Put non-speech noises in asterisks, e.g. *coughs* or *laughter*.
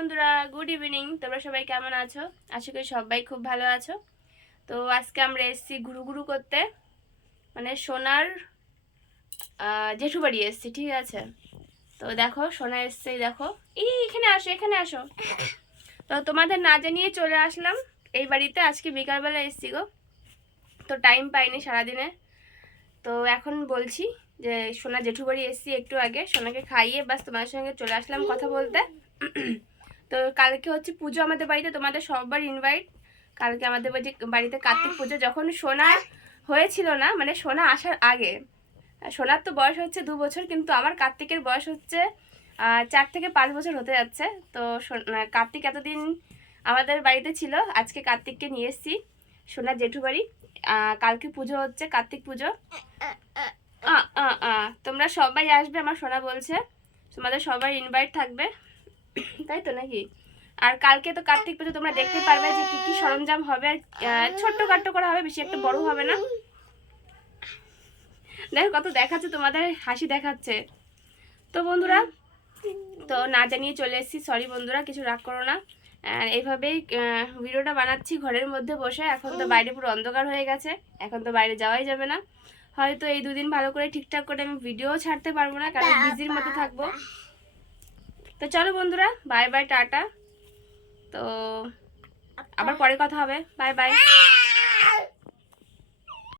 বন্ধুরা good evening তোমরা সবাই কেমন আছো? আশা করি সবাই খুব ভালো আছো। তো আজকে আমরা এসেছি ঘুরু ঘুরু করতে। মানে সোনার জেঠু বাড়ি এসেছি, ঠিক আছে? তো দেখো, সোনা এসছে, দেখো। এই, এখানে আসো এখানে আসো। তো তোমাদের না জানিয়ে চলে আসলাম এই বাড়িতে। আজকে বিকালবেলা এসেছি গো। তো টাইম পাইনি সারাদিনে। তো এখন বলছি যে, সোনা জেঠু বাড়ি এসেছি একটু আগে। সোনাকে খাইয়ে বাস তোমাদের সঙ্গে চলে আসলাম কথা বলতে। তো কালকে হচ্ছে পুজো আমাদের বাড়িতে, তোমাদের সবার ইনভাইট কালকে আমাদের বাড়ি বাড়িতে কার্তিক পুজো, যখন সোনা হয়েছিল না মানে সোনা আসার আগে। সোনার তো বয়স হচ্ছে দু বছর, কিন্তু আমার কার্তিকের বয়স হচ্ছে চার থেকে পাঁচ বছর হতে যাচ্ছে। তো কার্তিক এতদিন আমাদের বাড়িতে ছিল, আজকে কার্তিককে নিয়ে এসেছি, সোনার জেঠু বাড়ি কালকে পুজো হচ্ছে, কার্তিক পুজো। তোমরা সবাই আসবে, আমার সোনা বলছে। তোমাদের সবাই ইনভাইট থাকবে। *coughs* তাই তো নাকি? আর কালকে তো কার্তিক পুজো তোমরা দেখতে পারবে যে কি কি সরঞ্জাম হবে আর ছোট্ট খাট্ট করা হবে বেশি একটা বড় হবে না। দেখো কত দেখাচ্ছে তোমাদের হাসি দেখাচ্ছে। তো বন্ধুরা তো না জানিয়ে চলে এসেছি সরি বন্ধুরা কিছু রাগ করো না। আর এইভাবেই ভিডিওটা বানাচ্ছি ঘরের মধ্যে বসে। এখন তো বাইরে পুরো অন্ধকার হয়ে গেছে এখন তো বাইরে যাওয়াই যাবে না। হয়তো এই দুদিন ভালো করে ঠিকঠাক করে আমি ভিডিও ছাড়তে পারব না কারণ বিজির মধ্যে থাকব। তো চলো বন্ধুরা বাই বাই টাটা। তো আবার পরে কথা হবে। Bye bye